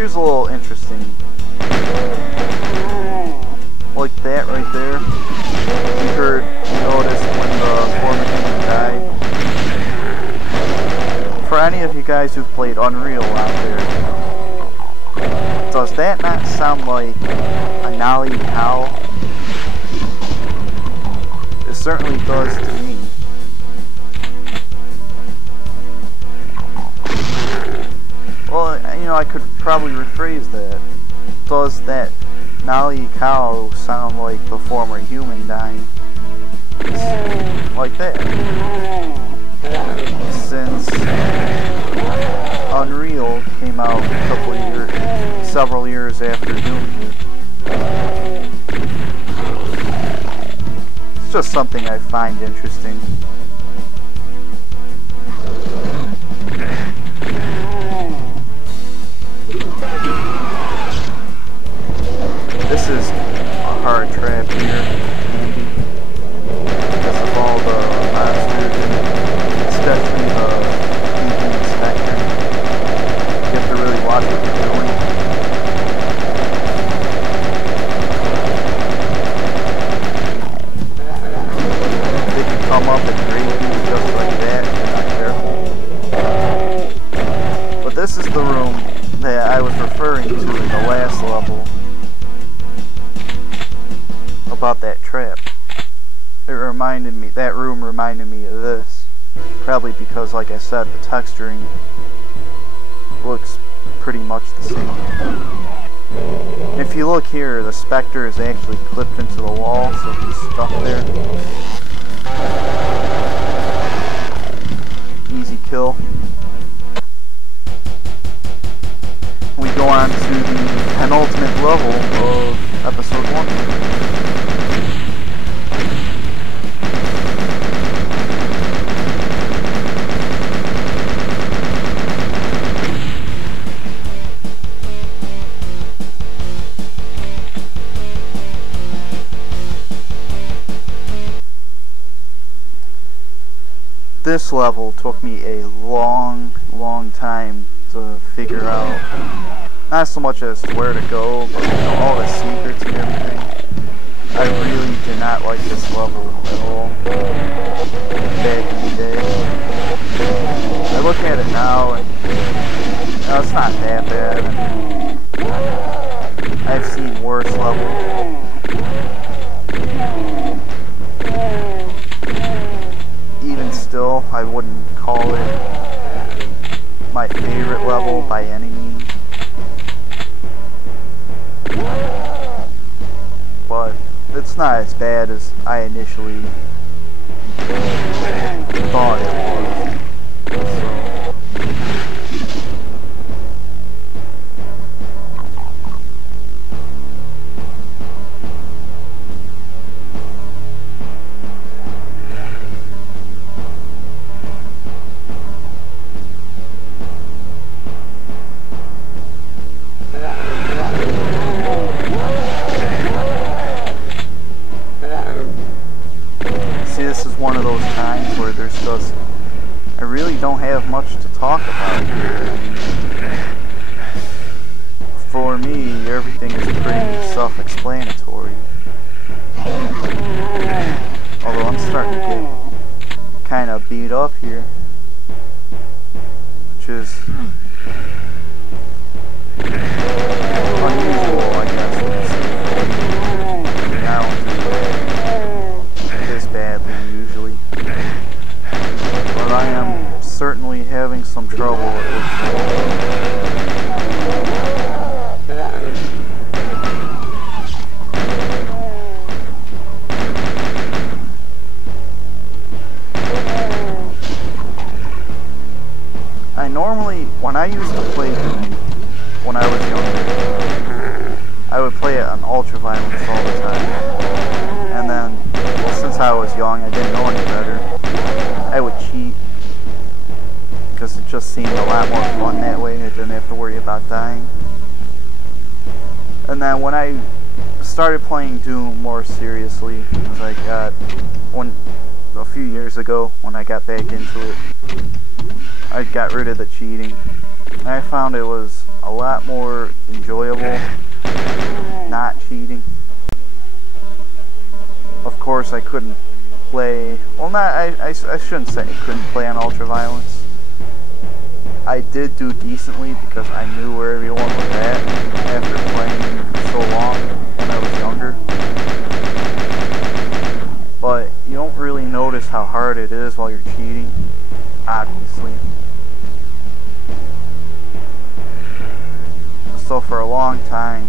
here's a little interesting. Like that right there. You noticed when the former human died. For any of you guys who've played Unreal out there, does that not sound like a gnarly cow? It certainly does to me. Well, you know, I could probably rephrase that. Does that gnarly cow sound like the former human dying? Like that. Since Unreal came out several years after Doom did. It's just something I find interesting. This is a hard trap here, Andy, because of all the monsters, especially the inspector. You have to really watch what you're doing. They can come up and raid you just like that if you're not careful. But this is the room that I was referring to in the last level. About that trap. That room reminded me of this. Probably because, like I said, the texturing looks pretty much the same. If you look here, the Spectre is actually clipped into the wall, so he's stuck there. Easy kill. We go on to the penultimate level of episode 1. This level took me a long time to figure out. Not so much as where to go, but you know, all the secrets and everything. I really did not like this level at all back in the day. I look at it now and no, it's not that bad. I've seen worse levels. Even still, I wouldn't call it my favorite level by any means. But it's not as bad as I initially thought it was. This is one of those times where there's just, I really don't have much to talk about here. For me, everything is pretty self-explanatory. Although I'm starting to get kind of beat up here, which is unusual, I guess. Now, this badly usually, but I am certainly having some trouble with this. When I used to play Doom, when I was younger, I would play it on ultra violence all the time, and then, well, since I was young, I didn't know any better. I would cheat, because it just seemed a lot more fun that way. I didn't have to worry about dying. And then when I started playing Doom more seriously, as I got, a few years ago, when I got back into it, I got rid of the cheating. And I found it was a a lot more enjoyable not cheating. Of course, I couldn't play, well, not, I shouldn't say I couldn't play on Ultraviolence. I did do decently because I knew where everyone was at after playing for so long when I was younger. But you don't really notice how hard it is while you're cheating, obviously. So for a long time,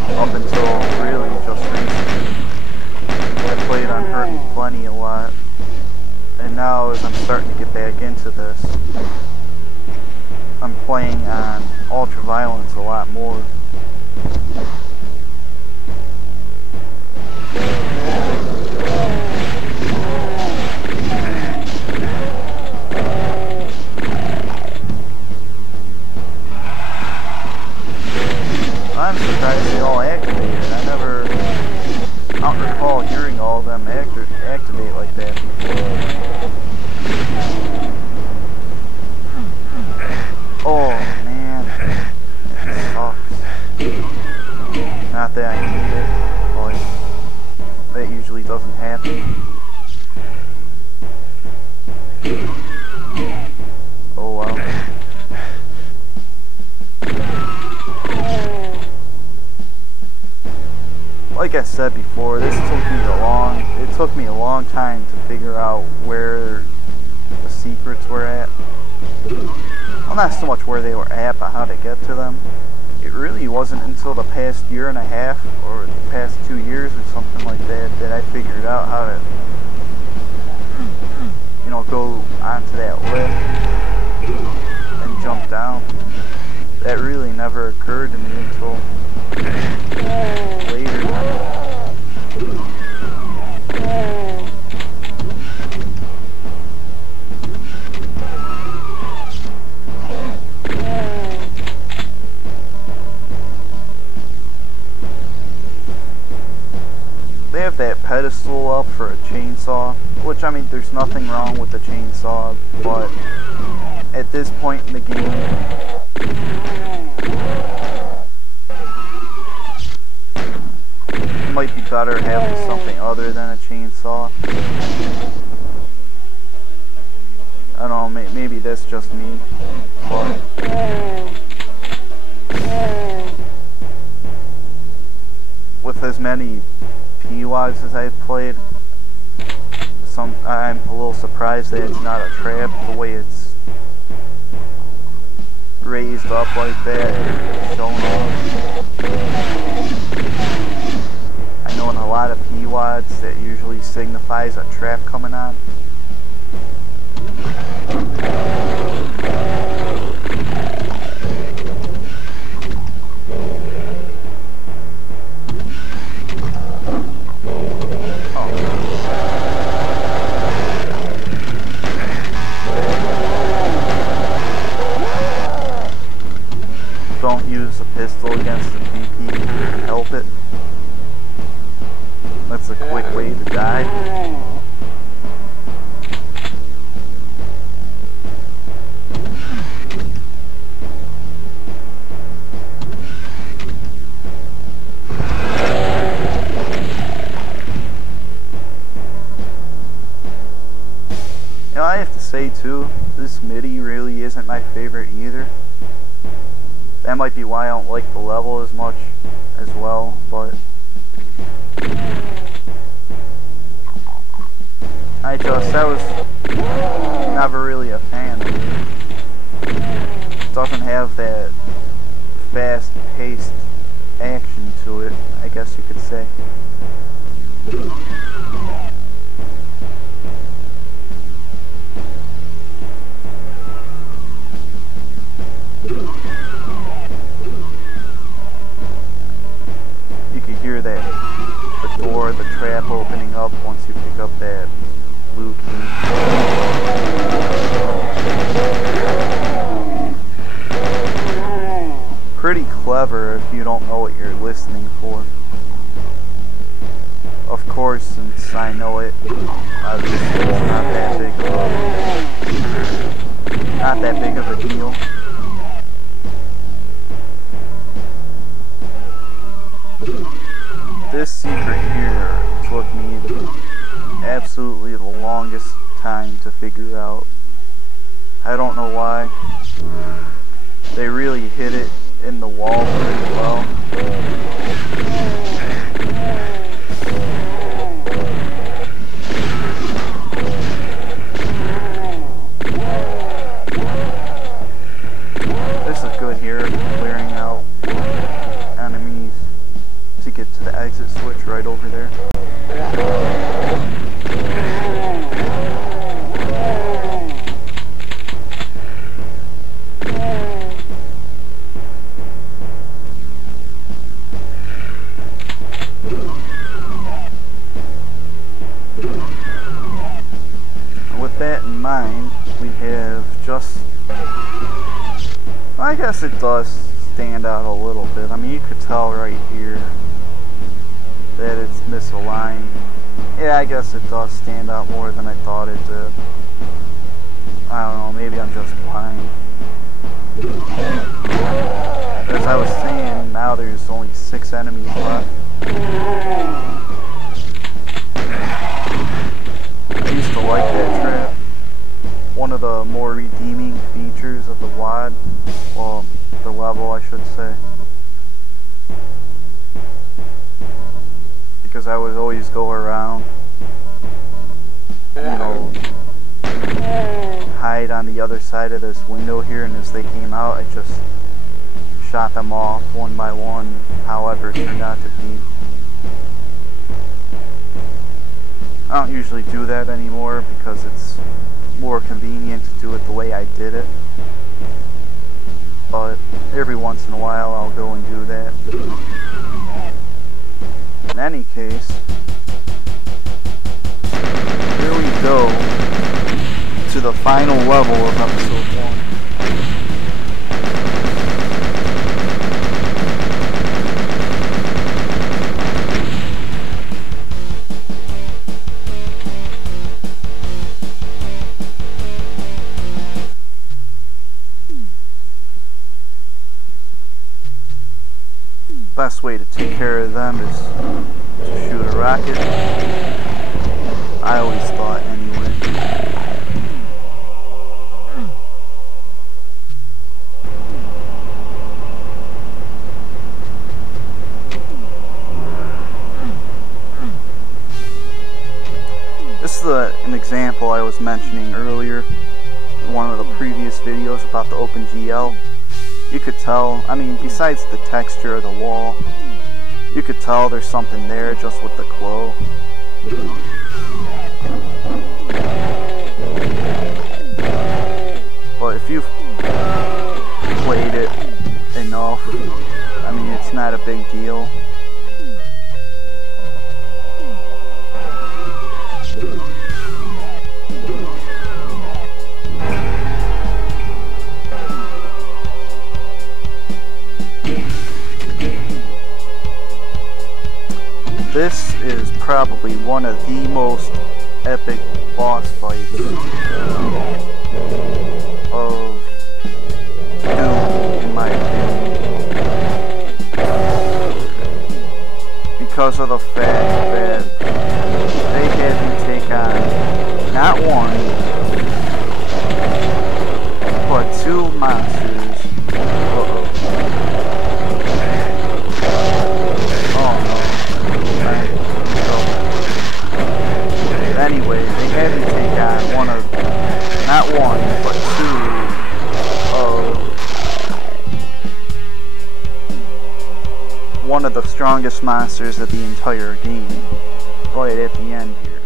up until really just recently, I played on Hurt Me Plenty a lot. And now as I'm starting to get back into this, I'm playing on Ultraviolence a lot more. I'm surprised they all activated. I don't recall hearing all of them activate like that before. Oh man, that sucks. Not that I need it, but that usually doesn't happen. Oh well. Like I said before, it took me a long time to figure out where the secrets were at. Well, not so much where they were at, but how to get to them. It really wasn't until the past year and a half, or the past 2 years or something like that, that I figured out how to, you know, go onto that lift and jump down. That really never occurred to me until later. They have that pedestal up for a chainsaw, which, I mean, there's nothing wrong with the chainsaw, but at this point in the game, it might be better having something other than a chainsaw. I don't know, maybe that's just me, but with as many P-Wags as I've played, I'm a little surprised that it's not a trap, the way it's raised up like that, shown off. I know in a lot of P-Wads that usually signifies a trap coming on. Don't use a pistol against the DP to help it. That's a quick way to die. You know, I have to say too, this MIDI really isn't my favorite either. That might be why I don't like the level as much as well, but I was never really a fan of it. It doesn't have that fast-paced action to it, I guess you could say. You can hear that, the door, the trap opening up once you pick up that blue key. Pretty clever if you don't know what you're listening for. Of course, since I know it, obviously it's not that big of a deal. really hit it in the wall pretty well. This is good here, clearing out enemies to get to the exit switch right over there. With that in mind, we have just, I guess it does stand out a little bit. I mean, you could tell right here that it's misaligned. Yeah, I guess it does stand out more than I thought it did. I don't know, maybe I'm just blind. As I was saying, now there's only 6 enemies left. I used to like that trap. One of the more redeeming features of the WOD, well, the level I should say. Because I would always go around, you know, hide on the other side of this window here, and as they came out, I just shot them off one by one, however it turned out to be. I don't usually do that anymore because it's more convenient to do it the way I did it. But every once in a while I'll go and do that. In any case, here we go to the final level of episode 1. Best way to take care of them is to shoot a rocket. I always thought anyway. This is an example I was mentioning earlier in one of the previous videos about the OpenGL. You could tell, I mean, besides the texture of the wall, you could tell there's something there just with the glow. But if you've played it enough, I mean, it's not a big deal. This is probably one of the most epic boss fights of Doom, in my opinion, because of the fact that they had me take on not one, but 2 monsters. Anyway, they had me take on not one, but 2 of one of the strongest monsters of the entire game, right at the end here.